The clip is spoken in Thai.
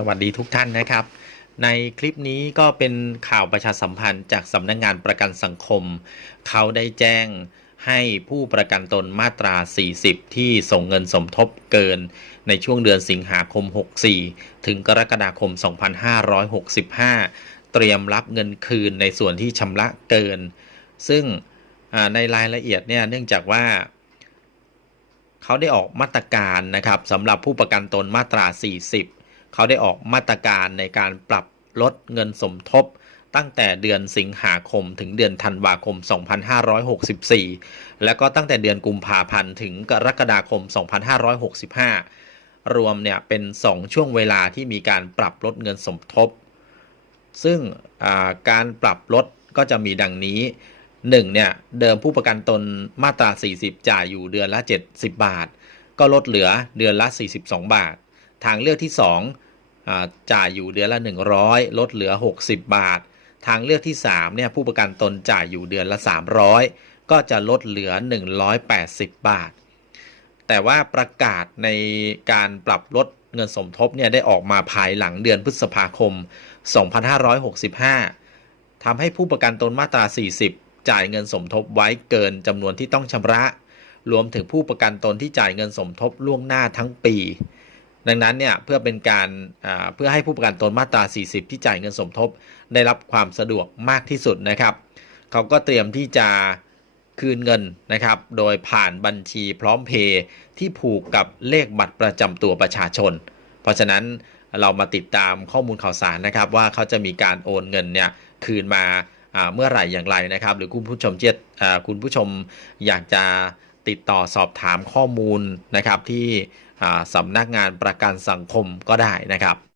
สวัสดีทุกท่านนะครับ ในคลิปนี้ก็เป็นข่าวประชาสัมพันธ์จากสำนักงงานประกันสังคม เขาได้แจ้งให้ผู้ประกันตนมาตรา 40 ที่ส่งเงินสมทบเกินในช่วงเดือนสิงหาคม 64 ถึงกรกฎาคม 2565 เตรียมรับเงินคืนในส่วนที่ชำระเกิน ซึ่งในรายละเอียดเนี่ยเนื่องจากว่าเขาได้ออกมาตรการนะครับสำหรับผู้ประกันตนมาตรา 40 เขาได้ออกมาตรการในการปรับลดเงินสมทบ ตั้งแต่เดือนสิงหาคมถึงเดือนธันวาคม 2564 แล้วก็ตั้งแต่เดือนกุมภาพันธ์ถึงกรกฎาคม 2565 รวมเนี่ยเป็น 2 ช่วงเวลาที่มีการปรับลดเงินสมทบ ซึ่งาการปรับลดก็จะมีดังนี้ 1 เนี่ยเดิมผู้ประกันตนมาตรา 40 จ่ายอยู่เดือนละ 70 บาท ก็ลดเหลือเดือนละ 42 บาท ทางเลือกที่2อ่า จ่ายอยู่เดือนละ 100 ลดเหลือ 60 บาท ทางเลือกที่ 3 เนี่ยผู้ประกันตนจ่ายอยู่เดือนละ 300 ก็จะลดเหลือ 180 บาท แต่ว่าประกาศในการปรับลดเงินสมทบเนี่ยได้ออกมาภายหลังเดือนพฤษภาคม 2565 ทำให้ผู้ประกันตนมาตรา 40 จ่ายเงินสมทบไว้เกินจำนวนที่ต้องชำระ รวมถึงผู้ประกันตนที่จ่ายเงินสมทบล่วงหน้าทั้งปี ดังนั้นเนี่ยเพื่อเป็นการเพื่อให้ผู้ประกันตนมาตรา 40 ที่จ่ายเงินสมทบ ได้รับความสะดวกมากที่สุดนะครับ เขาก็เตรียมที่จะคืนเงินนะครับ โดยผ่านบัญชีพร้อมเพย์ที่ผูกกับเลขบัตรประจำตัวประชาชน เพราะฉะนั้นเรามาติดตามข้อมูลข่าวสารนะครับว่าเขาจะมีการโอนเงินเนี่ยคืนมาเมื่อไหร่อย่างไรนะครับ หรือคุณผู้ชมเจตอ่าคุณผู้ชมอยากจะ ติดต่อสอบถามข้อมูลนะครับที่สำนักงานประกันสังคมก็ได้นะครับ